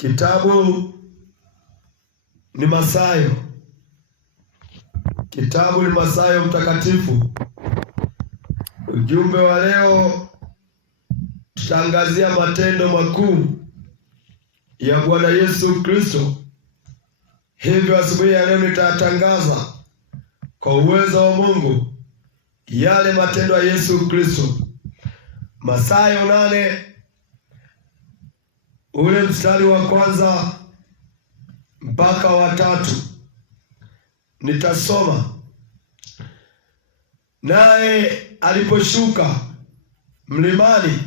Kitabu ni Mathayo. Kitabu ni Mathayo mtakatifu. Ujumbe wa leo tutaangazia matendo makuu ya Bwana Yesu Kristo. Hivyo asubuhi ya leo nitatangaza kwa uwezo wa Mungu yale matendo ya Yesu Kristo. Mathayo 8 ule mstari wa kwanza mpaka wa 3 nitasoma. Naye aliposhuka mlimani,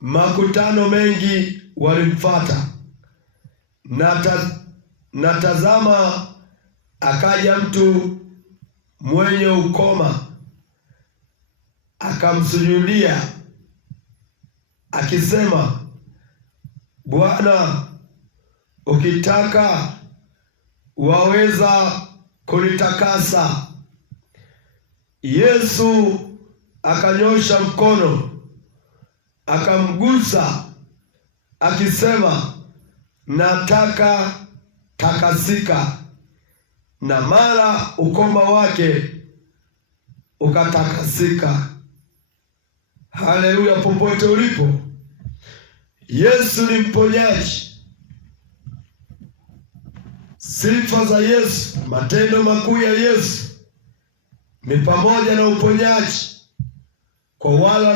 makutano mengi walimfuata, na tazama, akaja mtu mwenye ukoma, akamsujudia akisema, Bwana, ukitaka waweza kunitakasa. Yesu akanyosha mkono akamgusa akisema, nataka, takasika. Na mara ukoma wake ukatakasika. Haleluya! Popote ulipo, Yesu ni mponyaji. Sifa za Yesu, matendo makuu ya Yesu ni pamoja na uponyaji kwa wale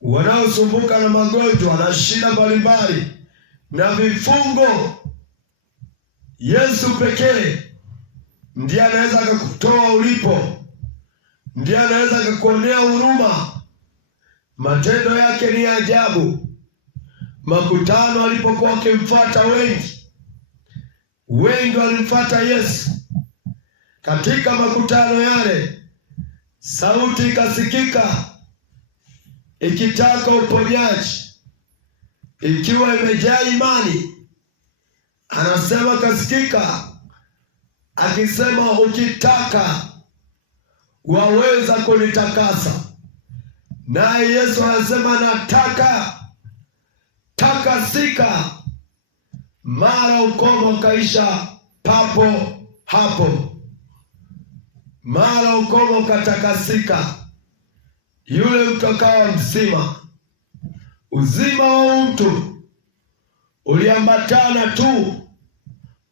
wanaosumbuka na magonjwa na shida mbalimbali na vifungo. Yesu pekee ndiye anaweza kukutoa ulipo, ndiye anaweza kukuonea huruma. Matendo yake ni ajabu. Makutano alipokuwa wakimfuata, wengi walimfuata Yesu. Katika makutano yale, sauti ikasikika ikitaka uponyaji, ikiwa imejaa imani. Anasema kasikika akisema, ukitaka waweza kunitakasa. Naye Yesu anasema, nataka, takasika. Mara ukoma ukaisha papo hapo, mara ukoma ukatakasika. Yule mtu akawa mzima. Uzima wa mtu uliambatana tu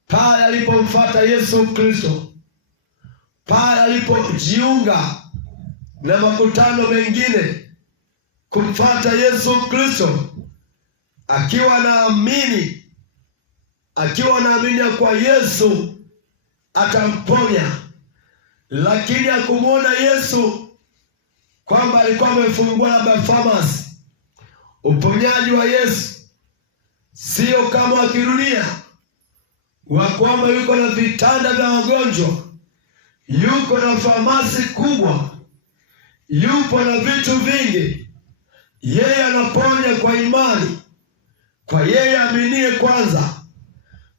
pale alipomfuata Yesu Kristo, pale alipojiunga na makutano mengine kumfuata Yesu Kristo, akiwa naamini ya kwa Yesu atamponya. Lakini hakumwona Yesu kwamba alikuwa amefungua labda famasi. Uponyaji wa Yesu sio kama wa kidunia, wa kwamba yuko na vitanda vya wagonjwa, yuko na famasi kubwa, yupo na vitu vingi. Yeye anaponya kwa imani, kwa yeye aminie kwanza,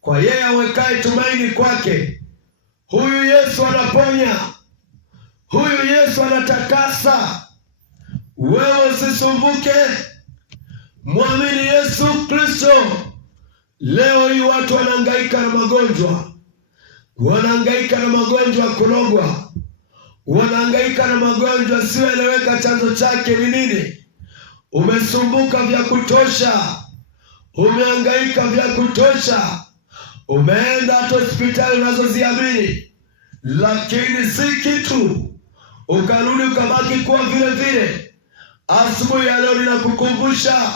kwa yeye awekaye tumaini kwake. Huyu Yesu anaponya, huyu Yesu anatakasa. Wewe usisumbuke, mwamini Yesu Kristo. Leo hii watu wanahangaika na magonjwa, wanahangaika na magonjwa ya kurogwa, wanahangaika na magonjwa sioeleweka chanzo chake ni nini. Umesumbuka vya kutosha, umehangaika vya kutosha, umeenda hata hospitali unazoziamini, lakini si kitu, ukarudi ukabaki kuwa vile vile. Asubuhi ya leo ninakukumbusha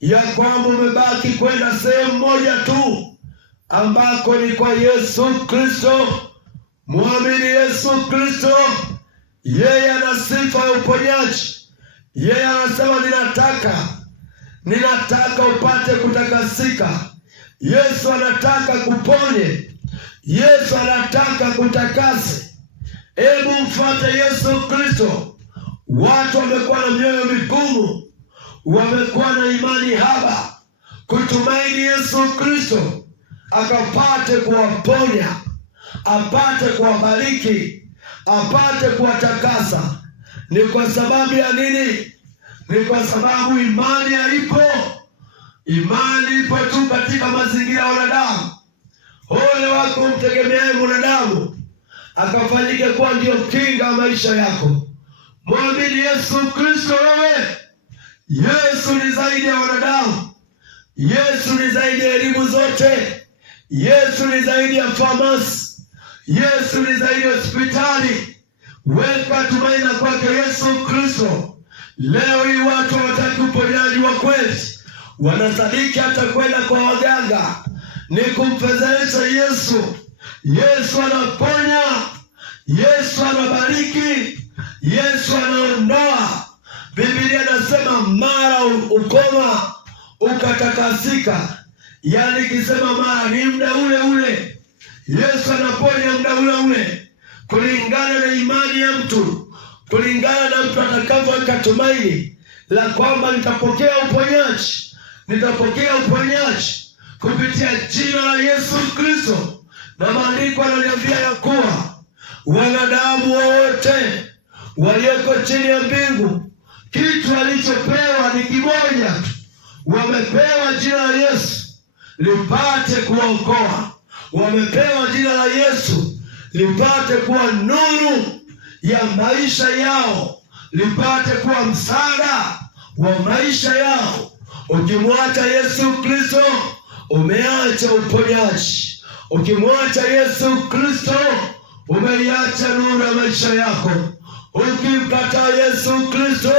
ya kwamba umebaki kwenda sehemu moja tu, ambako ni kwa Yesu Kristo. Muamini Yesu Kristo. Yeye ana sifa ya uponyaji. Yeye anasema, ninataka upate kutakasika. Yesu anataka kuponye. Yesu anataka kutakase. Hebu mfuate Yesu Kristo. Watu wamekuwa na mioyo migumu, wamekuwa na imani haba. Kutumaini Yesu Kristo akapate kuwaponya, apate kuwabariki, apate kuwatakasa. Ni kwa sababu ya nini? Ni kwa sababu imani haipo. Imani ipo tu katika mazingira ya wanadamu. Ole wako mtegemeaye mwanadamu akafanyike kuwa ndio kinga maisha yako. Mwamini Yesu Kristo wewe. Yesu ni zaidi ya wanadamu. Yesu ni zaidi ya elimu zote. Yesu ni zaidi ya famasi. Yesu ni zaidi ya hospitali. Weka tumaini kwake Yesu Kristo. Leo hii watu hawataki uponyaji wa kweli, wanasadiki hata kwenda kwa waganga. Ni kumfedhesha Yesu. Yesu anaponya, Yesu anabariki, Yesu anaondoa. Biblia inasema mara ukoma ukatakasika. Yaani kisema mara ni muda ule ule. Yesu anaponya muda ule ule, kulingana na imani ya mtu, kulingana na mtu atakavyoweka tumaini la kwamba nitapokea uponyaji, nitapokea uponyaji kupitia jina la Yesu Kristo. Na maandiko yananiambia ya kuwa wanadamu wote walioko chini ya mbingu, kitu alichopewa ni kimoja tu. Wamepewa jina la Yesu lipate kuwaokoa. Wamepewa jina la Yesu lipate kuwa nuru ya maisha yao, lipate kuwa msaada wa maisha yao. Ukimwacha Yesu Kristo, umeacha uponyaji. Ukimwacha Yesu Kristo, umeiacha nuru ya maisha yako. Ukimkataa Yesu Kristo,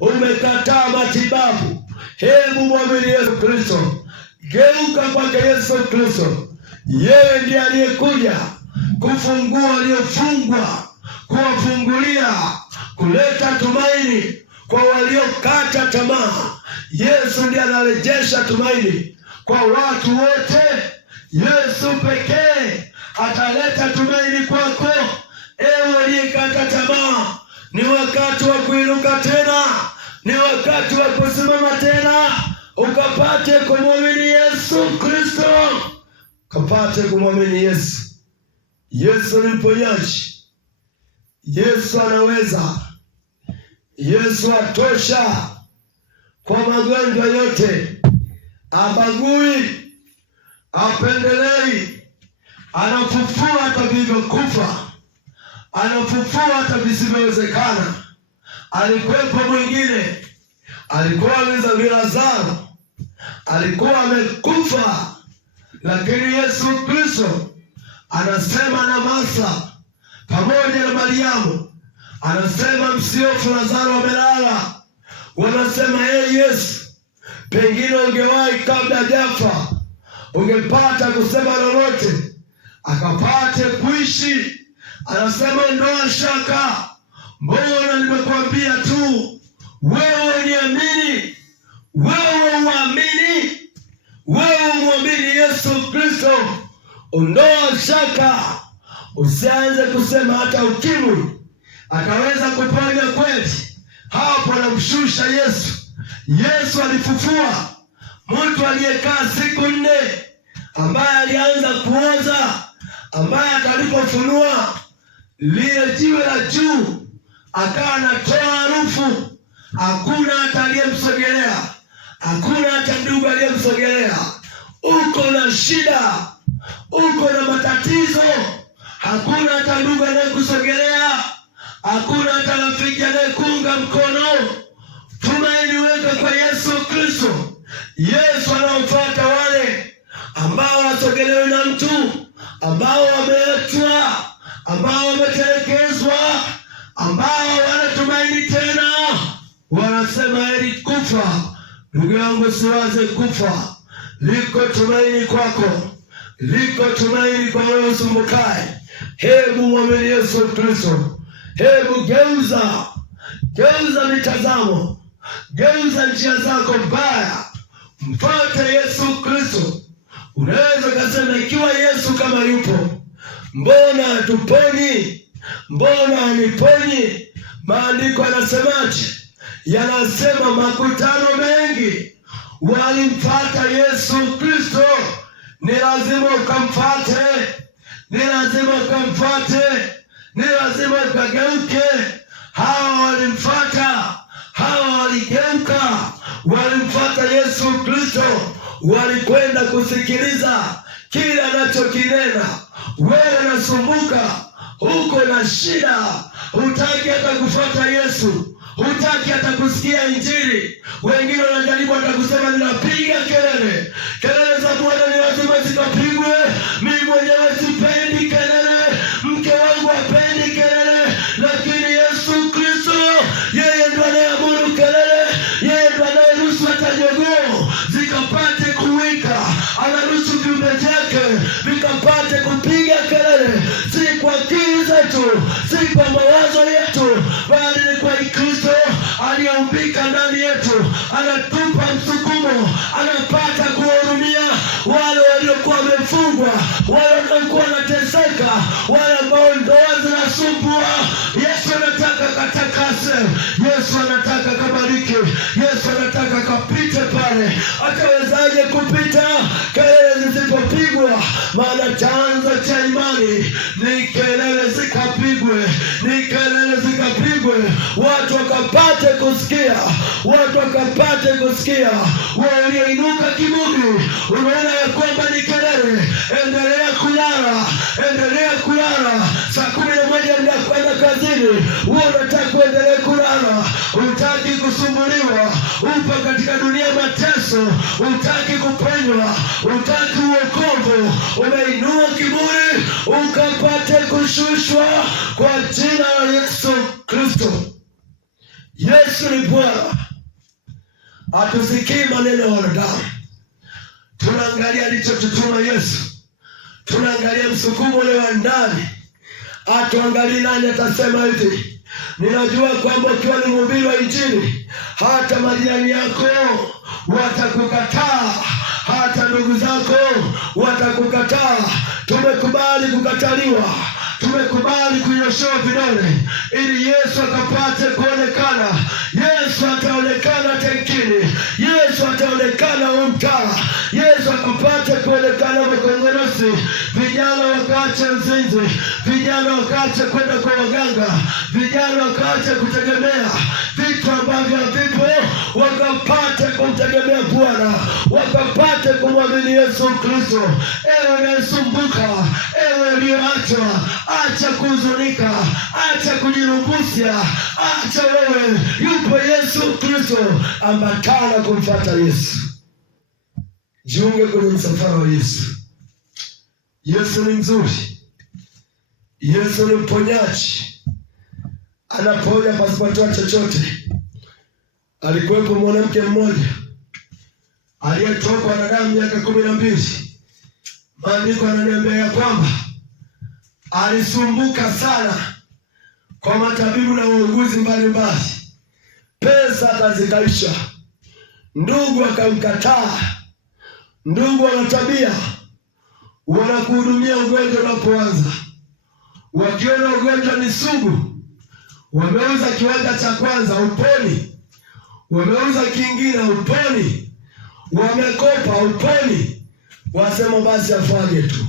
umekataa matibabu. Hebu mwamini Yesu Kristo. Geuka kwake Yesu Kristo. Yeye ndiye aliyekuja kufungua waliofungwa, kuwafungulia, kuleta tumaini kwa waliokata tamaa. Yesu ndiye anarejesha tumaini kwa watu wote. Yesu pekee ataleta tumaini kwako. Ewe uliyekata tamaa, ni wakati wa kuinuka tena, ni wakati wa kusimama tena, ukapate kumwamini Yesu Kristo, ukapate kumwamini Yesu. Yesu ni mponyaji. Yesu anaweza. Yesu atosha kwa magonjwa yote. Abagui, apendelei. Anafufua hata vilivyokufa, anafufua hata visivyowezekana. Alikuwepo mwingine, alikuwa ni Lazaro, alikuwa amekufa, lakini Yesu Kristo anasema na Martha pamoja na Mariamu, anasema msiofu, Lazaro amelala. Wanasema Yesu, pengine ungewahi kabla hajafa, ungepata kusema lolote akapate kuishi. Anasema ondoa shaka, mbona nimekuambia tu, wewe niamini, wewe uamini, wewe muamini Yesu Kristo. Ondoa shaka, usianze kusema hata ukimwi ataweza kuponya kweli. Hapo anamshusha Yesu. Yesu alifufua mtu aliyekaa siku 4, ambaye alianza kuoza, ambaye atalipofunua lile jiwe la juu akawa anatoa harufu. Hakuna hata aliyemsogelea, hakuna hata ndugu aliyemsogelea. Uko na shida, uko na matatizo, hakuna hata ndugu anayekusogelea, hakuna hata rafiki anayekuunga mkono. Tumaini weka kwa Yesu Kristo. Yesu anawafuata wale ambao wasogelewe na mtu, ambao wameachwa, ambao wametelekezwa, ambao wanatumaini tena. Wanasema heri kufa. Ndugu yangu, siwaze kufa. Liko tumaini kwako, liko tumaini kwa wewe usumbukaye. Hebu mwamini Yesu Kristo. Hebu geuza mitazamo, geuza njia zako mbaya, mfuate Yesu Kristo. Unaweza kusema, ikiwa Yesu kama yupo, mbona hatuponyi? Mbona haniponyi? Maandiko yanasemaje? Yanasema makutano mengi walimfuata Yesu Kristo. Ni lazima ukamfuate, ni lazima ukamfuate, ni lazima ukageuke. Hawa walimfuata, hawa waligeuka, walimfuata Yesu Kristo, walikwenda kusikiliza kila anachokinena. Wewe unasumbuka, uko na shida, hutaki hata kufuata Yesu, hutaki hata kusikia Injili. Wengine wanajaribu hata kusema ninapiga kelele. Kelele za Bwana ni lazima zikapigwe. Mimi mwenyewe sipendi kelele, mke wangu hapendi kelele, lakini Yesu Kristo, yeye ndiye anayeamuru kelele, yeye ndiye anayeruhusu hata jogoo zikapate kuwika, anaruhusu viumbe vyake vikapate kupiga kelele. Si kwa akili zetu, si kwa mawazo yetu, bali ni kwa Kristo aliyeumbika ndani yetu. Anatupa msukumo, anapata kuwahurumia wale waliokuwa wamefungwa, wale waliokuwa wanateseka, wale ambao ndoa zinasumbua. Yesu anataka katakase, Yesu anataka kabariki, Yesu anataka kapite pale. Atawezaje kupita kelele zisipopigwa? Maana chanzo cha imani ni kelele zikapigwe, ni kelele zikapigwe, watu wakapate kusikia, watu wakapate kusikia. Walioinuka kiburi, unaona ya kwamba ni kelele. Endelea kulala, endelea kulala. Saa 11 mnakwenda kazini, wewe unataka kuendelea kulala, hutaki kusumbuliwa. Upo katika dunia mateso, hutaki kuponywa, hutaki wokovu. Umeinua kiburi ukapate kushushwa kwa jina la Yesu Kristo. Yesu ni Bwana. Hatusikii maneno ya wanadamu, tunaangalia alichotutuma Yesu, tunaangalia msukumo ule wa ndani. Hatuangalii nani atasema hivi. Ninajua kwamba ukiwa ni mhubiri wa Injili, hata majirani yako watakukataa, hata ndugu zako watakukataa. Tumekubali kukataliwa, tumekubali kunyoshewa vidole ili Yesu akapate kuonekana. Yesu ataonekana tenkini, Yesu ataonekana umtaa, Yesu akapate kuonekana Makongorosi. Vijana wakaache uzinzi, vijana wakaache kwenda kwa waganga, vijana wakaache kutegemea vitu ambavyo havipo, wakapate kumtegemea Bwana, wakapate kumwamini Yesu Kristo. Ewe unayesumbuka, ewe ulioachwa, acha kuhuzunika, acha kujirumbusia, acha wewe. Yupo Yesu Kristo, ambatana kumfuata Yesu. Jiunge kwenye msafara wa Yesu. Yesu ni mzuri, Yesu ni mponyaji, anaponya pasipotoa chochote. Alikuwepo mwanamke mmoja aliyetokwa na damu miaka 12. Maandiko yananiambia ya kwamba alisumbuka sana kwa matabibu na wauguzi mbalimbali, pesa atazikaisha, ndugu akamkataa. Ndugu wana tabia, wanakuhudumia ugonjwa unapoanza. Wakiona ugonjwa ni sugu, wameuza kiwanja cha kwanza, uponi. Wameuza kingine, uponi. Wamekopa, uponi. Wasema basi afanye tu,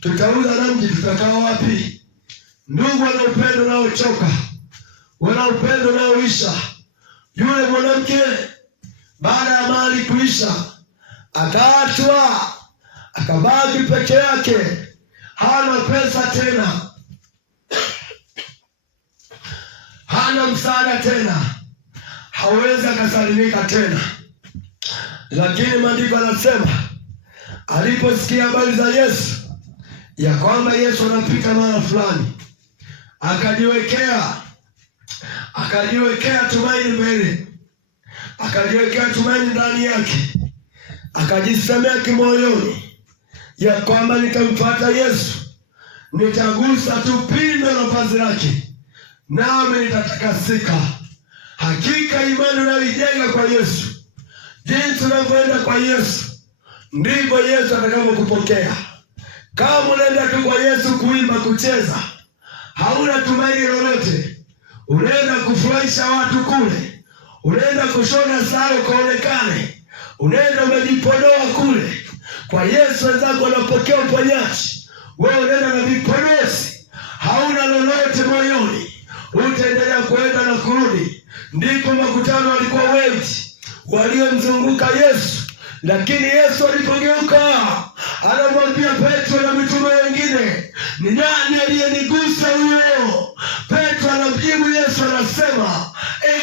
tutauza na mji, tutakaa wapi? Ndugu wana upendo nao choka, wana upendo nao isha. Yule mwanamke baada ya mali kuisha, akaachwa, akabaki peke yake, hana pesa tena, hana msaada tena, hawezi akasalimika tena. Lakini maandiko yanasema aliposikia habari za Yesu, ya kwamba Yesu anapita mahali fulani, akajiwekea tumaini mbele, akajiwekea tumaini ndani yake, akajisemea kimoyoni ya kwamba nitamfuata Yesu, nitagusa tu pindo la vazi lake nami nitatakasika. Hakika imani unayoijenga kwa Yesu, jinsi unavyoenda kwa Yesu, ndivyo Yesu atakavyokupokea. Kama unaenda tu kwa Yesu kuimba, kucheza, hauna tumaini lolote, unaenda kufurahisha watu kule, unaenda kushona sare kaonekane, unaenda umejipodoa kule. Kwa Yesu wenzako wanapokea uponyaji, wewe unaenda na vipodozi, hauna lolote moyoni, utaendelea kuenda na kurudi. Ndipo makutano walikuwa wengi, waliomzunguka Yesu. Lakini Yesu alipogeuka anamwambia Petro na mitume wengine, ni nani aliyenigusa huyo? Petro anamjibu Yesu anasema,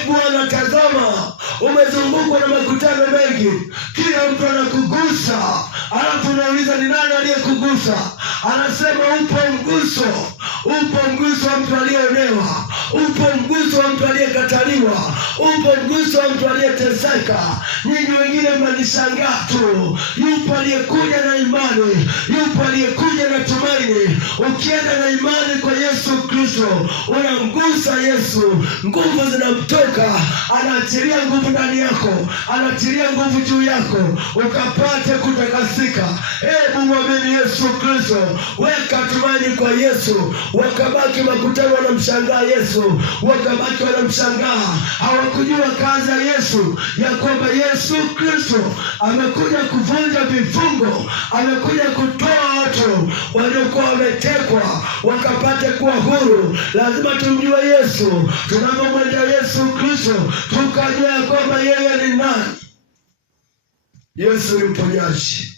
Bwana, tazama umezungukwa na makutano mengi, kila mtu anakugusa. Alafu unauliza ni nani aliyekugusa? Anasema upo mguso wa mtu aliyeonewa, upo mguso wa mtu aliyekataliwa, upo mguso wa mtu aliyeteseka. Nyinyi wengine mnanishangaa tu. Yupo aliyekuja na imani, yupo aliyekuja na tumaini. Ukienda na imani kwa Yesu Kristo, unamgusa Yesu, nguvu zinamtoka, anaachilia nguvu ndani yako, anaachilia nguvu juu yako, ukapate kutakasika. Hebu mwamini Yesu Kristo, weka tumaini kwa Yesu. Wakabaki makutano wanamshangaa Yesu, wakabaki wanamshangaa. Hawakujua kazi ya Yesu, ya kwamba Yesu Kristo amekuja kuvunja vifungo, amekuja kutoa watu waliokuwa wametekwa wakapate kuwa huru. Lazima tumjue Yesu. Tunapomwendea Yesu Kristo tukajua ya kwamba yeye ni nani. Yesu ni mponyaji.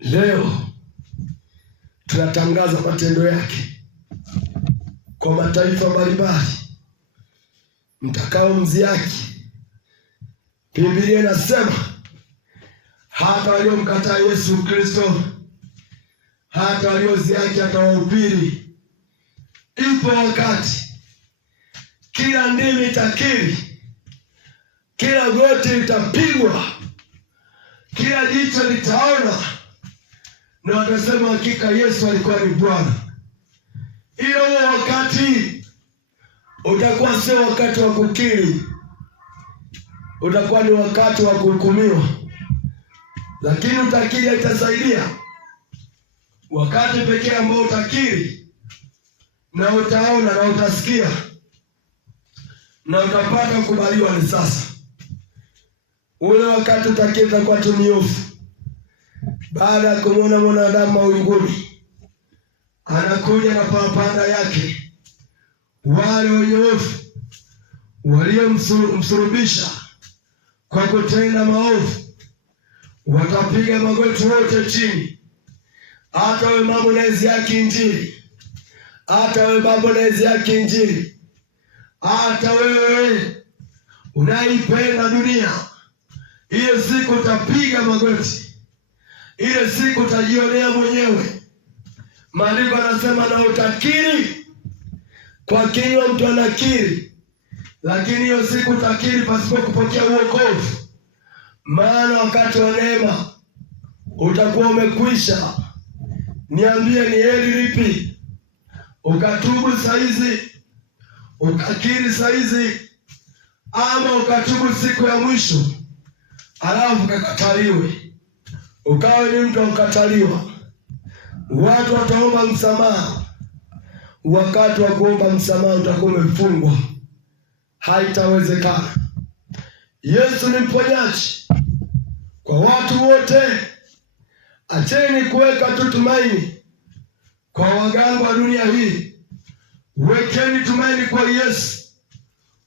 Leo tunatangaza matendo yake kwa mataifa mbalimbali, mtakao mziaki. Biblia inasema hata waliomkataa Yesu Kristo, hata walioziaki atawahubiri. Ipo wakati kila ndimi itakiri, kila goti litapigwa, kila jicho litaona, na watasema hakika Yesu alikuwa ni Bwana. Ilo wakati utakuwa sio wakati wa kukiri, utakuwa ni wakati wa kuhukumiwa. Lakini utakiri itasaidia. Wakati pekee ambao utakiri na utaona na utasikia na utapata kukubaliwa ni sasa. Ule wakati utakiri utakuwa tu miofu. Baada ya kumwona mwanadamu mawinguni anakuja na parapanda yake, wale wanyofu waliomsulubisha kwa kutenda maovu watapiga magoti wote chini. Hata wewe mambo naezi yake Injili, hata wewe mambo naezi yake Injili, hata wewe unaipenda dunia, ile siku utapiga magoti. Ile siku utajionea mwenyewe. Maandiko anasema na utakiri. Kwa kinywa mtu anakiri, lakini hiyo siku utakiri pasipo kupokea uokovu. Maana wakati wa neema utakuwa umekwisha. Niambie, ni heri lipi? Ukatubu saizi, ukakiri saizi, ama ukatubu siku ya mwisho alafu ukakataliwe, ukawe ni mtu ukataliwa? Watu wataomba msamaha. Wakati wa kuomba msamaha utakuwa umefungwa, haitawezekana. Yesu ni mponyaji kwa watu wote. Acheni kuweka tu tumaini kwa waganga wa dunia hii. Wekeni tumaini kwa Yesu,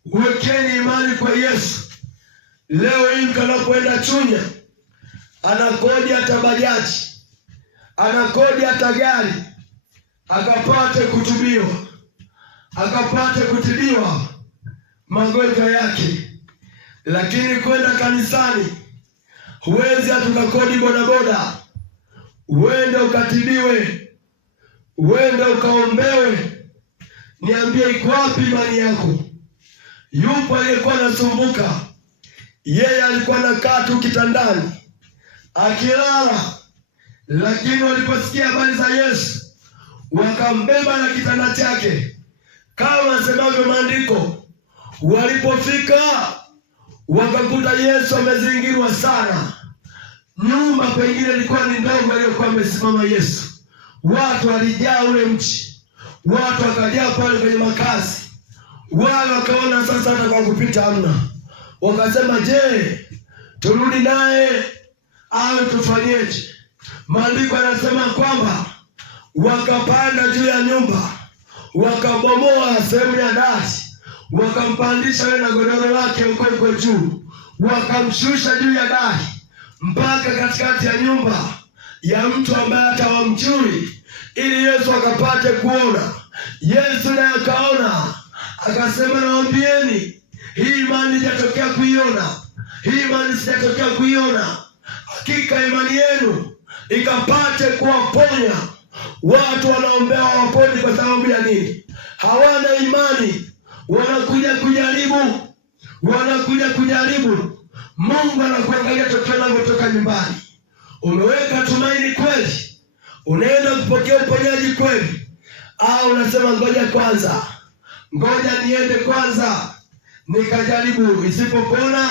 wekeni imani kwa Yesu. Leo hii mkanapoenda Chunya, anakodi hata bajaji, anakodi hata gari, akapate kutubiwa, akapate kutibiwa magonjwa yake. Lakini kwenda kanisani huwezi hatukakodi bodaboda, uende ukatibiwe, uende ukaombewe. Niambie, iko wapi imani yako? Yupo aliyekuwa anasumbuka, yeye alikuwa anakaa tu kitandani akilala, lakini waliposikia habari za Yesu wakambeba na kitanda chake, kama asemavyo maandiko. Walipofika wakakuta Yesu amezingirwa sana. Nyumba pengine ilikuwa ni ndogo aliyokuwa amesimama Yesu. Watu walijaa ule mji, watu wakajaa pale kwenye makazi. Wale wakaona sasa hata kwa kupita hamna. Wakasema, je, turudi naye au tufanyeje? Maandiko yanasema kwamba wakapanda juu ya nyumba, wakabomoa sehemu ya ndani, wakampandisha yeye na godoro lake huko juu, wakamshusha juu ya dari mpaka katikati ya nyumba ya mtu ambaye hata hawamjui, ili Yesu akapate kuona. Yesu naye akaona, akasema, nawaambieni, hii imani sijatokea kuiona, hii imani sijatokea kuiona. Hakika imani yenu ikapate kuwaponya. Watu wanaombea waponi kwa sababu ya nini? Hawana imani. Wanakuja kujaribu. Mungu anakuangalia tokeo unavyotoka nyumbani. Umeweka tumaini kweli? Unaenda kupokea uponyaji kweli? Au unasema ngoja niende kwanza nikajaribu, isipopona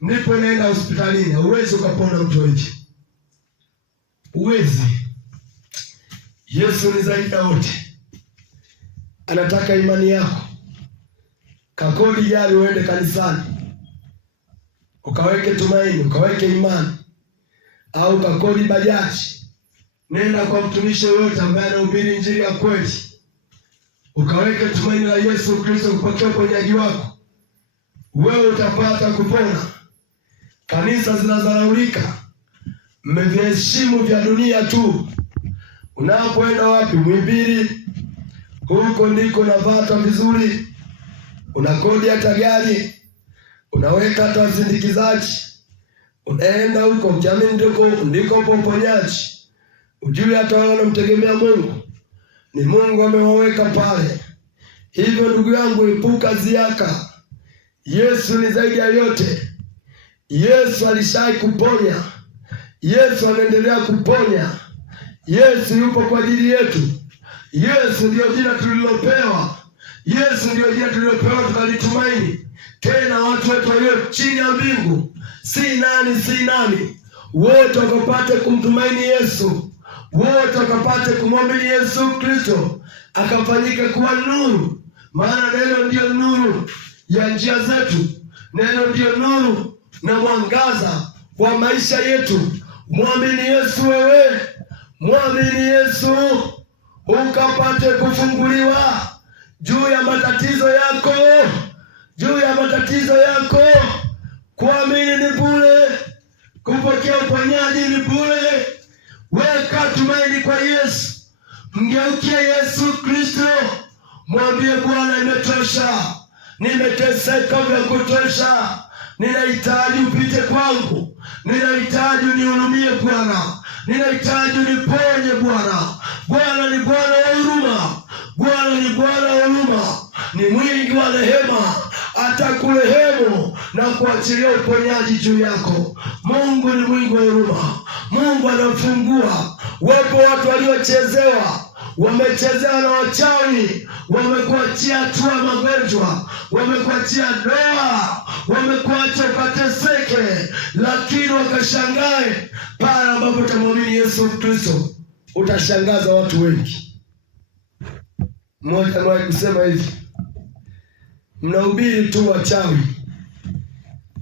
ndipo naenda hospitalini? Huwezi ukapona mtu wewe. Huwezi. Yesu ni zaidi ya wote. Anataka imani yako. Kakodi gari uende kanisani, ukaweke tumaini, ukaweke imani. Au kakodi bajaji, nenda kwa mtumishi yoyote ambaye anahubiri injili ya kweli, ukaweke tumaini la Yesu Kristo kupokea uponyaji wako. Wewe utapata kupona. Kanisa zinadharaulika, mmeviheshimu vya dunia tu. Unapoenda wapi? Mwimbili, huko ndiko unavaa vizuri, unakodi hata gari, unaweka hata wasindikizaji, unaenda huko mkiamini ndiko uponyaji. Ujui hata wao wanamtegemea Mungu, ni Mungu amewaweka pale. Hivyo ndugu yangu, epuka ziaka. Yesu ni zaidi ya yote. Yesu alishai kuponya. Yesu anaendelea kuponya. Yesu yupo kwa ajili yetu. Yesu ndio jina tulilopewa. Yesu ndio jina tulilopewa tukalitumaini. Tena watu wetu walio chini ya mbingu, si nani, wote wakapate kumtumaini Yesu. Wote wakapate kumwamini Yesu Kristo, akafanyika kuwa nuru. Maana neno ndio nuru ya njia zetu. Neno ndio nuru na mwangaza wa maisha yetu. Mwamini Yesu wewe. Mwamini Yesu ukapate kufunguliwa juu ya matatizo yako. Juu ya matatizo yako. Kuamini ni bure, kupokea uponyaji ni bure. Weka tumaini kwa Yesu. Mgeukie Yesu Kristo. Mwambie, Bwana, imetosha. Nimeteseka vya kutosha. Ninahitaji upite kwangu. Ninahitaji unihurumie Bwana. Ninahitaji uniponye Bwana. Bwana ni Bwana wa huruma. Bwana ni Bwana wa huruma. Ni mwingi wa rehema. Atakurehemu na kuachilia uponyaji juu yako. Mungu ni mwingi wa huruma. Mungu anafungua. Wapo watu waliochezewa, wamechezewa na wachawi, wamekuachia hatua magonjwa, wamekuachia doa, wamekuacha ukateseke, lakini wakashangae pale ambapo utamwamini Yesu Kristo. Utashangaza watu wengi. Mmoja aliwahi kusema hivi, mnahubiri tu wachawi.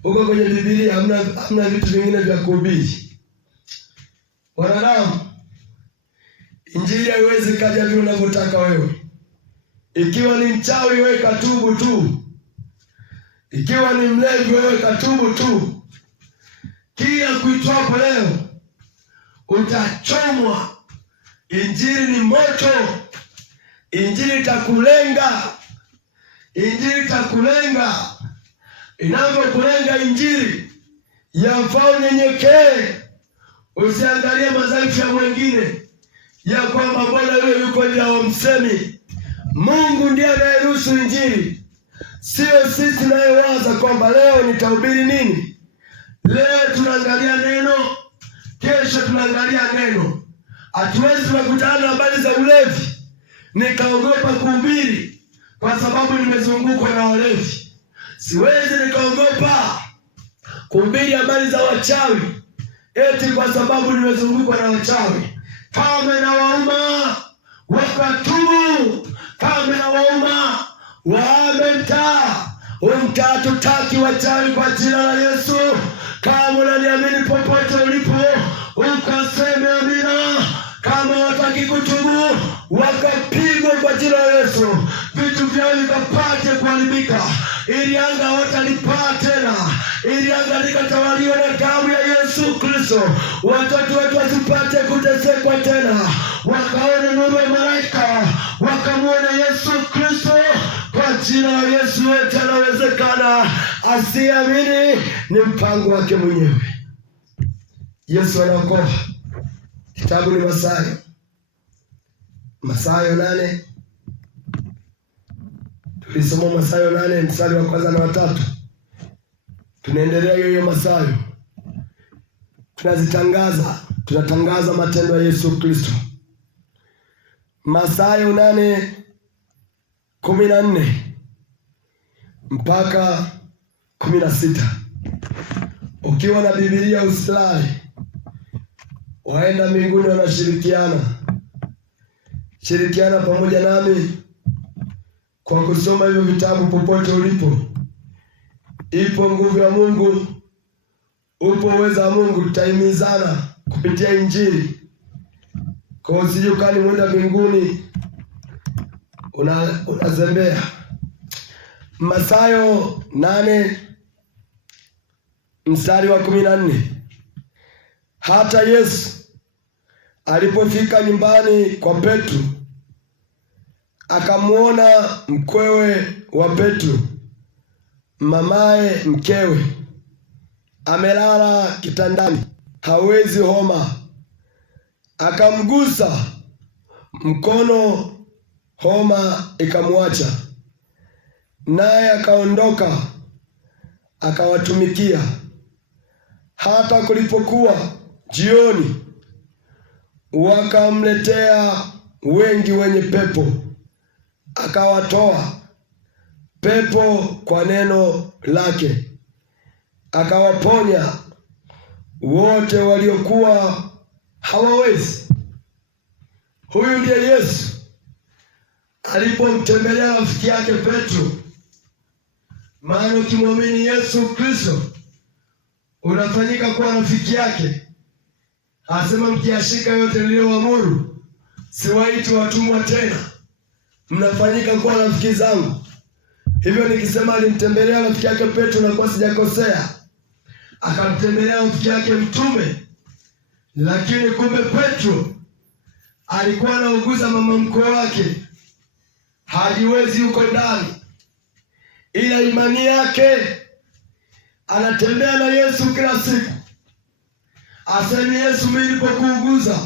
Huko kwenye Biblia hamna vitu vingine vya kuhubiri. Wanadamu, injili haiwezi kaja vile unavyotaka wewe. Ikiwa ni mchawi wewe katubu tu. Ikiwa ni mlevi wewe katubu tu. Kila kuitwapo leo utachomwa. Injili ni moto. Injili itakulenga. Injili itakulenga. Inavyokulenga injili, yafaa unyenyekee. Usiangalie madhaifu ya mwingine, ya kwamba mbona yule yuko bila wamsemi. Mungu ndiye anayeruhusu injili. Sio sisi tunayewaza kwamba leo nitahubiri nini. Leo tunaangalia neno, kesho tunaangalia neno. Hatuwezi tukakutana na habari za ulevi nikaogopa kuhubiri kwa sababu nimezungukwa na walevi. Siwezi nikaogopa kuhubiri habari za wachawi eti kwa sababu nimezungukwa na wachawi. Kama na wauma wakatubu, kama na wauma waamenta. Umtatutaki wachawi kwa jina la Yesu. Kama unaniamini popote ulipo, ukaseme amina. Kama wataki kutubu, wakapigwa kwa jina la Yesu. Vitu vyao vikapate kuharibika. wakatawaliwa na damu ya Yesu Kristo. Watoto wetu wasipate kutesekwa tena, wakaone nuru ya malaika, wakamuona Yesu Kristo. Kwa jina la Yesu yote yanawezekana. Asiamini ni mpango wake mwenyewe. Yesu anaokoa. Kitabu ni Mathayo 8. Tulisoma Mathayo 8 mstari wa 1 na wa 3. Tunaendelea hiyo Mathayo. Tunatangaza matendo ya Yesu Kristo. Mathayo 8:14 mpaka 16. Ukiwa na Biblia usilale. Waenda mbinguni wanashirikiana. Shirikiana pamoja nami kwa kusoma hivyo vitabu popote ulipo. Ipo nguvu ya Mungu, upo uwezo wa Mungu. Tutaimizana kupitia Injili. Kwa usije ukani mwenda mbinguni unazembea. Mathayo 8 mstari wa 14. Hata Yesu alipofika nyumbani kwa Petro, akamuona mkwewe wa Petro, mamaye mkewe, amelala kitandani, hawezi homa. Akamgusa mkono, homa ikamwacha, naye akaondoka akawatumikia. Hata kulipokuwa jioni, wakamletea wengi wenye pepo, akawatoa pepo kwa neno lake, akawaponya wote waliokuwa hawawezi. Huyu ndiye Yesu alipomtembelea rafiki yake Petro. Maana ukimwamini Yesu Kristo unafanyika kuwa rafiki yake. Asema mkiashika yote niliyoamuru, siwaiti watumwa tena, mnafanyika kuwa rafiki zangu. Hivyo nikisema alimtembelea rafiki yake Petro na kwa sijakosea. Akamtembelea rafiki yake mtume. Lakini kumbe Petro alikuwa anauguza mama mkwe wake, hajiwezi huko ndani, ila imani yake anatembea na Yesu kila siku. Asemi Yesu, mimi nilipokuuguza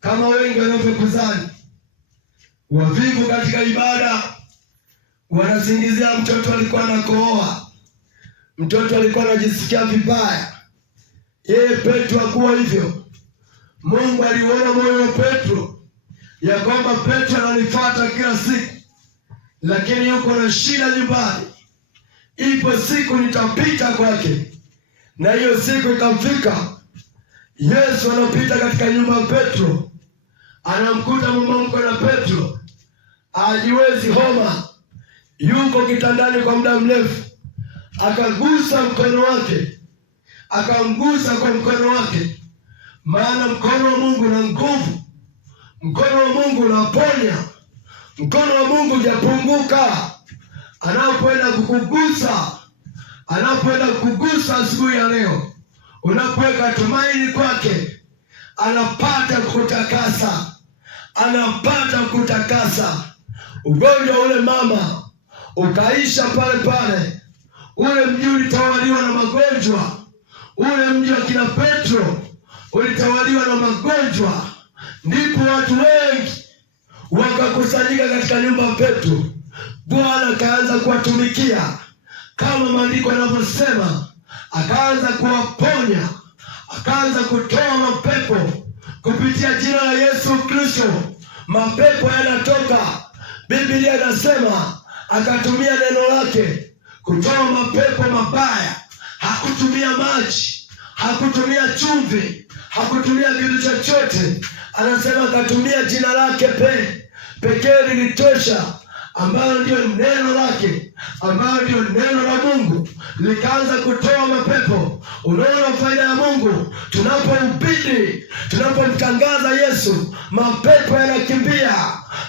kama wengi wanavyokuzani. Wavivu katika ibada wanasingizia mtoto alikuwa anakohoa, mtoto alikuwa anajisikia vibaya. Yeye Petro hakuwa hivyo. Mungu aliona moyo wa Petro ya kwamba Petro ananifuata kila siku, lakini yuko na shida nyumbani. Ipo siku nitapita kwake. Na hiyo siku ikamfika. Yesu anapita katika nyumba ya Petro, anamkuta mama mkwe na Petro hajiwezi, homa, yuko kitandani kwa muda mrefu. Akagusa mkono wake, akamgusa kwa mkono wake. Maana mkono wa Mungu na nguvu, mkono wa Mungu unaponya, mkono wa Mungu hujapunguka. Anapoenda kukugusa asubuhi ya leo, unapoweka tumaini kwake, anapata kutakasa. Ugonjwa ule mama ukaisha pale pale. Ule mji ulitawaliwa na magonjwa. Ule mji wa kina Petro ulitawaliwa na magonjwa. Ndipo watu wengi wakakusanyika katika nyumba ya Petro. Bwana akaanza kuwatumikia kama maandiko yanavyosema. Akaanza kuwaponya, akaanza kutoa mapepo kupitia jina la Yesu Kristo. Mapepo yanatoka. Biblia inasema akatumia neno lake kutoa mapepo mabaya. Hakutumia maji, hakutumia chumvi, hakutumia kitu chochote. Anasema akatumia jina lake pekee lilitosha, ambalo ndio neno lake, ambalo ndio neno la Mungu, likaanza kutoa mapepo. Unaona faida ya Mungu? Tunapohubiri, tunapomtangaza Yesu, mapepo yanakimbia,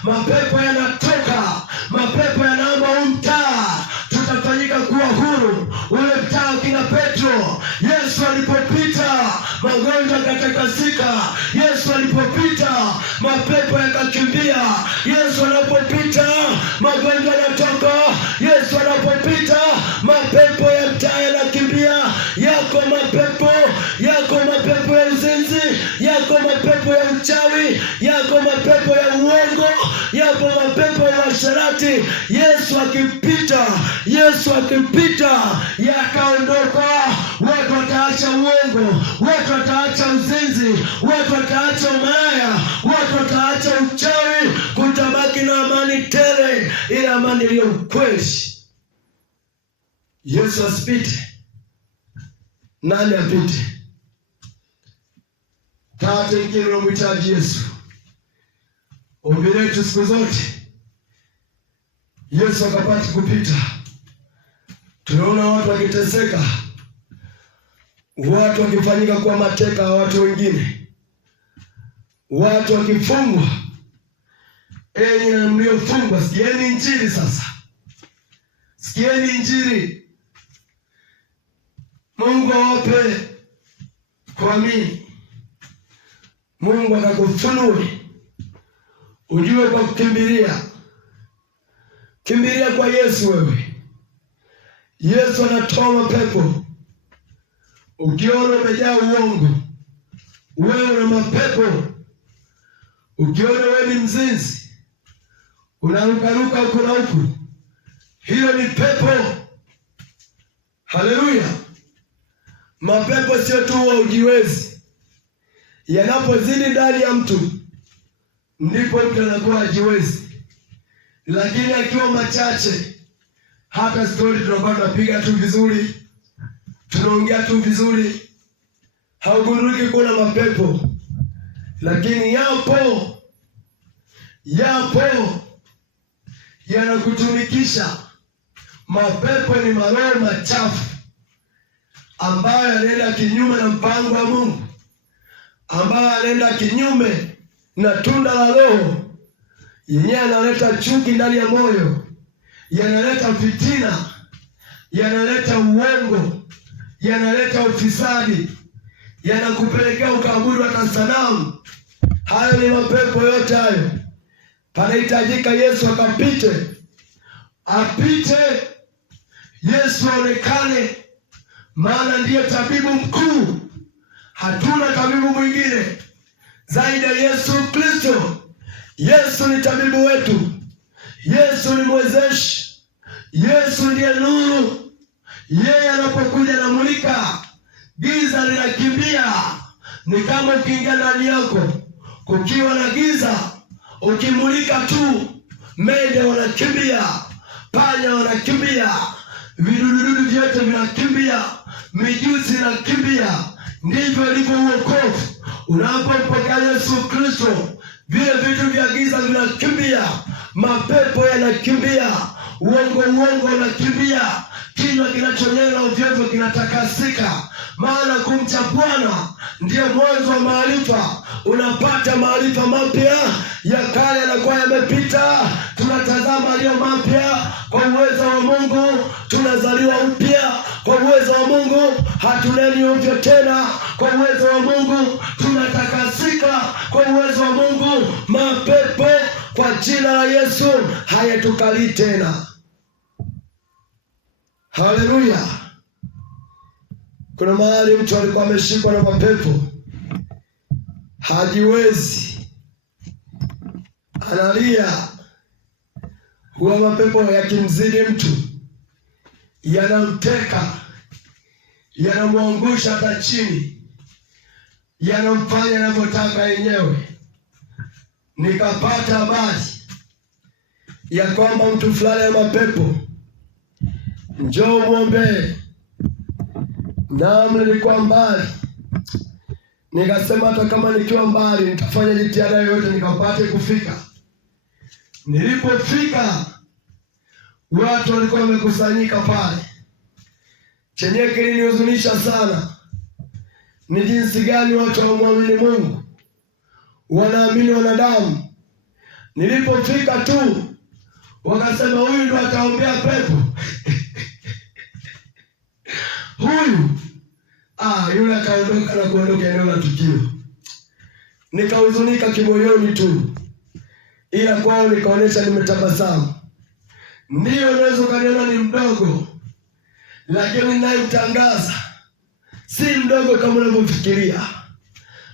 mapepo yanatoka, mapepo yanaomba mtaa. Tutafanyika kuwa huru. Ule mtaa kina Petro alipopita magonjwa yakatakasika. Yesu alipopita mapepo yakakimbia. Yesu anapopita magonjwa yanatoka. Yesu anapopita mapepo ya mtaa yanakimbia. Yako mapepo ya uzinzi, yako mapepo ya uchawi, yako mapepo ya uongo, yako mapepo ya uasherati. Yesu akipita yakaondoka. Watu wataacha uongo, watu wataacha uzinzi, watu wataacha umalaya, watu wataacha uchawi. Kutabaki na amani tele, ile amani iliyo ukweli. Yesu asipite, nani apite? Tatu ingine unamhitaji Yesu. Ombi letu siku zote Yesu akapata kupita. Tunaona watu wakiteseka, watu wakifanyika kuwa mateka wa watu wengine, watu wakifungwa. Enyi na mliofungwa, sikieni Injili sasa. Sikieni Injili. Mungu awape kuamini. Mungu akakufunue ujue kwa kukimbilia. Kimbilia kwa Yesu wewe. Yesu anatoa mapepo. Ukiona umejaa uongo, wewe una mapepo. Ukiona wewe ni mzinzi, unarukaruka huku na huku, hiyo ni pepo. Haleluya. Mapepo sio tu wa ujiwezi. Yanapozidi ndani ya mtu, ndipo mtu anakuwa hajiwezi. Lakini akiwa machache, hata story tunakuwa tunapiga tu vizuri, tunaongea tu vizuri, haugunduliki kuna mapepo. Lakini yapo yanakutumikisha. Mapepo ni maroho machafu ambayo yanaenda kinyume na mpango wa Mungu, ambayo yanaenda kinyume na tunda la Roho. Yenyewe yanaleta chuki ndani ya moyo, yanaleta fitina, yanaleta uongo, yanaleta ufisadi, yanakupelekea ukaabudu hata sanamu. Hayo ni mapepo yote hayo. Panahitajika Yesu apite. Yesu aonekane, maana ndiye tabibu mkuu. Hatuna tabibu mwingine zaidi ya Yesu Kristo. Yesu ni tabibu wetu. Yesu ni mwezeshi. Yesu ndiye nuru. Yeye anapokuja anamulika, giza linakimbia. Ni kama ukiingia ndani yako kukiwa na giza, ukimulika tu, mende wanakimbia, panya wanakimbia, vidudu vyote vinakimbia, mijusi inakimbia. Ndivyo ilivyo wokovu. Unapompokea Yesu Kristo, vile vitu vya giza vinakimbia, mapepo yanakimbia, uongo unakimbia, kinywa kinachonena ovyo kinatakasika. Maana kumcha Bwana ndiye mwanzo wa maarifa. Unapata maarifa mapya, ya kale yanakuwa yamepita. Tunatazama yaliyo mapya kwa uwezo wa Mungu. Tunazaliwa upya kwa uwezo wa Mungu. Hatuneni ovyo tena kwa uwezo wa Mungu. Tunatakasika kwa uwezo wa Mungu. Mapepo kwa jina la Yesu hayatukali tena. Haleluya. Kuna mahali mtu alikuwa ameshikwa na mapepo, hajiwezi, analia. Huwa mapepo yakimzidi mtu, yanamteka, yanamwangusha hata chini, yanamfanya anavyotaka yenyewe. Nikapata habari ya kwamba mtu fulani ya mapepo, njoo muombe. Nilikuwa mbali. Nikasema hata kama nikiwa mbali nitafanya jitihada yoyote nikapate kufika. Nilipofika, watu walikuwa wamekusanyika pale. Chenye kilinihuzunisha sana ni jinsi gani watu wamwamini Mungu, wanaamini wanadamu. Nilipofika tu, wakasema huyu ndo ataombea pepo. Huyu Yule akaondoka na kuondoka eneo la tukio. Nikahuzunika kimoyoni tu, ila kwao nikaonesha nimetabasamu. Ndiyo, unaweza ukaniona ni mdogo, lakini ninayemtangaza si mdogo kama unavyofikiria.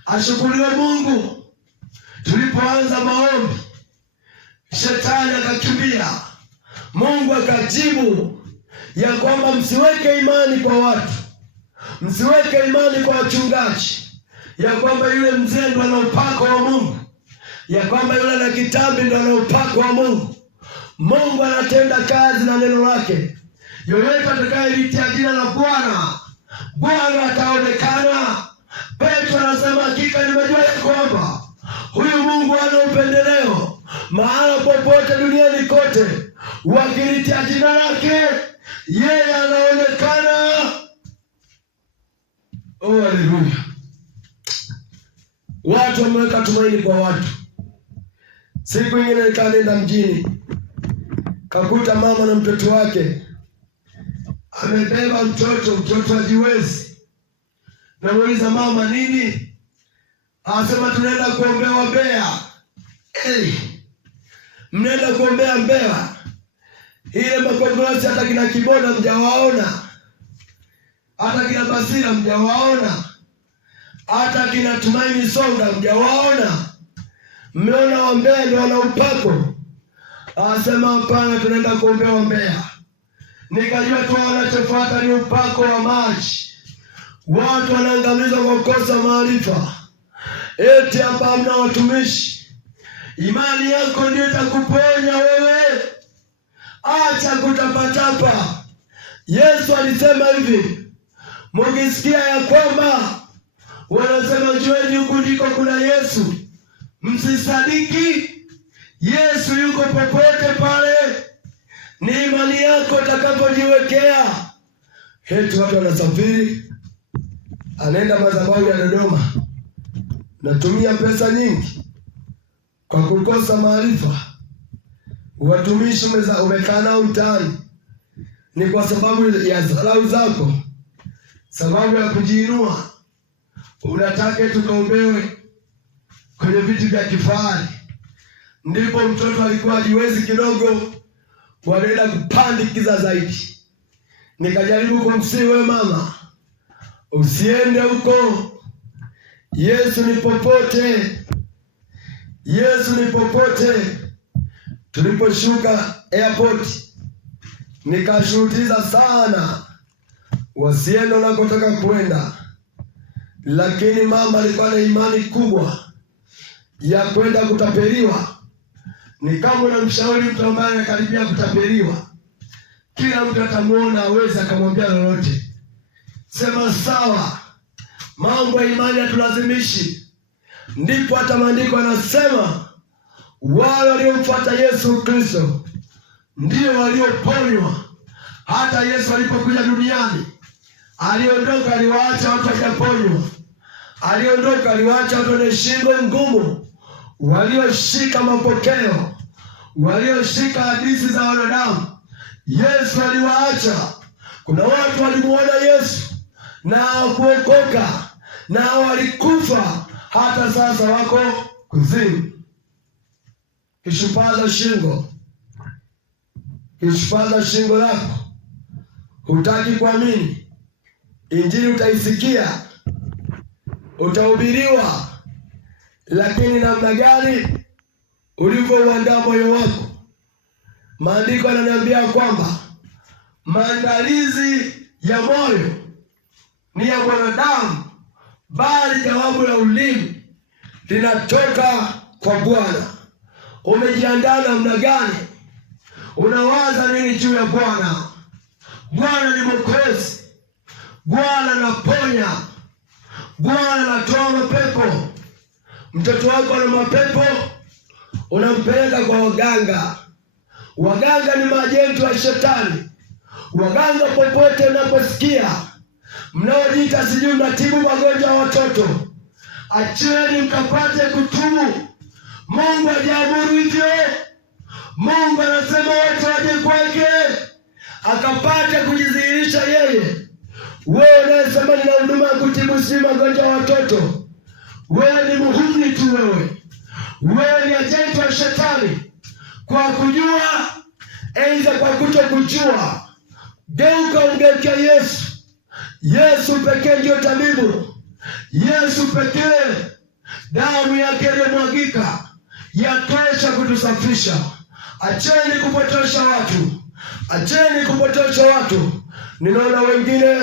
Ashukuriwe Mungu. Tulipoanza maombi, shetani akakimbia. Mungu akajibu ya kwamba msiweke imani kwa watu, msiweke imani kwa wachungaji, ya kwamba yule mzee ndo ana upako wa Mungu, ya kwamba yule ana kitambi ndo ana upako wa Mungu. Mungu anatenda kazi na neno lake. Yoyote atakayelitia jina la Bwana, Bwana ataonekana. Petro anasema hakika nimejua ya kwamba huyu Mungu hana upendeleo. Mahala popote duniani kote wakilitia jina lake, yeye anaonekana. Oh, haleluya. Watu wameweka tumaini kwa watu. Siku nyingine nikaenda mjini, kakuta mama na mtoto wake amebeba mtoto hajiwezi. Namuuliza, mama nini? Anasema tunaenda kuombea Mbeya. Mnaenda kuombea Mbeya? Ile makongresi hata kina Kiboda mjawaona, hata kina Basira mjawaona, hata kina Tumaini Songa mjawaona. Mmeona wa Mbeya ndio wana upako? Anasema hapana, tunaenda kuombea Mbeya. Nikajua tu wanachofuata ni upako wa maji. Watu wanaangamizwa kwa kukosa maarifa. Eti hapa hamna watumishi. Imani yako ndio itakuponya wewe. Acha kutapatapa. Yesu alisema hivi, mkisikia ya kwamba wanasema njooni huku ndiko kuna Yesu, msisadiki. Yesu yuko popote pale. Ni imani yako utakapojiwekea. Eti watu wanasafiri, anaenda madhabahu ya Dodoma, natumia pesa nyingi kwa kukosa maarifa. Watumishi umekaa nao mtaani, ni kwa sababu ya dharau zako, sababu ya kujiinua. Unataka tukaombewe kwenye vitu vya kifahari. Ndipo mtoto alikuwa hajiwezi kidogo, wanaenda kupandikiza zaidi. Nikajaribu kumsihi, wewe mama, usiende huko. Yesu ni popote. Yesu ni popote. Tuliposhuka airport, nikashurutiza sana wasiende wanakotaka kwenda, lakini mama alikuwa na imani kubwa ya kwenda kutapeliwa. Ni kama unamshauri mtu ambaye anakaribia kutapeliwa, kila mtu atamuona aweze akamwambia lolote. Sema sawa, mambo ya imani hatulazimishi. Ndipo hata maandiko yanasema wale waliomfuata Yesu Kristo ndio walioponywa. Hata Yesu alipokuja duniani, aliondoka aliwaacha watu hawajaponywa. Aliondoka aliwaacha watu wenye shingo ngumu, walioshika mapokeo, walioshika hadithi za wanadamu. Yesu aliwaacha. Kuna watu walimuona Yesu na hawakuokoka, na walikufa, hata sasa wako kuzimu. Kishupaza shingo lako, hutaki kuamini. Injili utaisikia, utahubiriwa, lakini namna gani ulivyouandaa moyo wako? Maandiko yananiambia kwamba maandalizi ya moyo ni ya mwanadamu, bali jawabu la ulimi linatoka kwa Bwana. Umejiandaa namna gani? Unawaza nini juu ya Bwana? Bwana ni Mwokozi. Bwana anaponya. Bwana anatoa mapepo. Mtoto wako ana mapepo, unampeleka kwa waganga. Waganga ni maajenti wa shetani. Waganga popote unaposikia mnaojiita sijui mnatibu magonjwa ya watoto, achieni mkapate kutubu. Mungu hajaamuru hivyo. Mungu anasema watu waje kwake akapate kujidhihirisha yeye. Wewe unayesema nina huduma ya kutibu si magonjwa ya watoto, wewe ni muhuni tu. Wewe ni ajenti wa shetani kwa kujua, aidha kwa kutokujua. Geuka, umgeukia Yesu. Yesu pekee ndio tabibu. Yesu pekee, damu yake iliyomwagika yatosha kutusafisha. Acheni kupotosha watu, acheni kupotosha watu. Ninaona wengine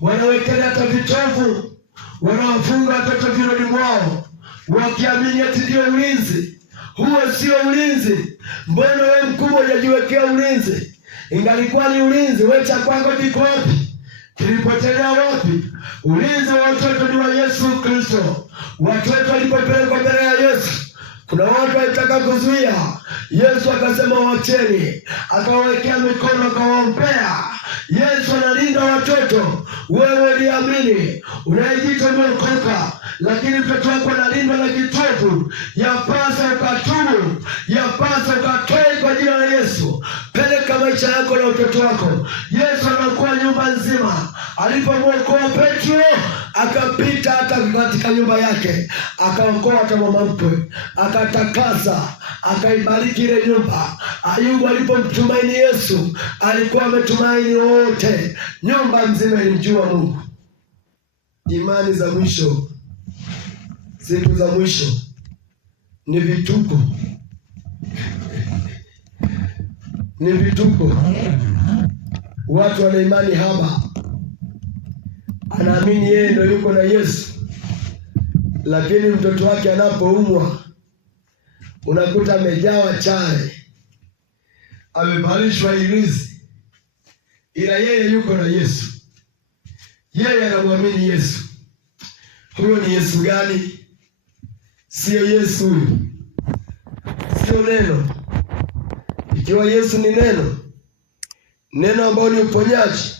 wanawekelea hata vitovu, wanawafunga watoto vinoni mwao, wakiamini ati ndio ulinzi. Huo sio ulinzi. Mbona wewe mkubwa hujajiwekea ulinzi? Ingalikuwa ni ulinzi, wewe cha kwako kiko wapi? Kilipotelea wapi? Ulinzi wa watoto ni wa Yesu Kristo. Watoto walipopelekwa mbele ya Yesu, kuna watu walitaka kuzuia. Yesu akasema wacheni, akawawekea mikono, akawaombea. Yesu analinda watoto. Wewe uliamini, unajiita umeokoka, lakini mtoto wako analindwa na kitovu. Yapasa ukatubu, yapasa ukatoe kwa jina la Yesu. Peleka maisha yako na utoto wako. Yesu anakuwa nyumba nzima. Alipomwokoa Petro, akapita hata katika nyumba yake, akaokoa hata mama mkwe, akatakasa, akaibariki ile nyumba. Ayubu alipomtumaini Yesu, alikuwa ametumaini wote. Nyumba nzima ilimjua Mungu. Imani za mwisho, siku za mwisho ni vituko, ni vituko. Watu wana imani haba, anaamini yeye ndio yuko na Yesu, lakini mtoto wake anapoumwa unakuta amejawa chale, amevalishwa irizi, ila yeye yuko na Yesu. Yeye anamwamini Yesu. Huyo ni Yesu gani? Sio Yesu huyo, sio neno. Ikiwa Yesu ni neno, neno ambalo ni uponyaji,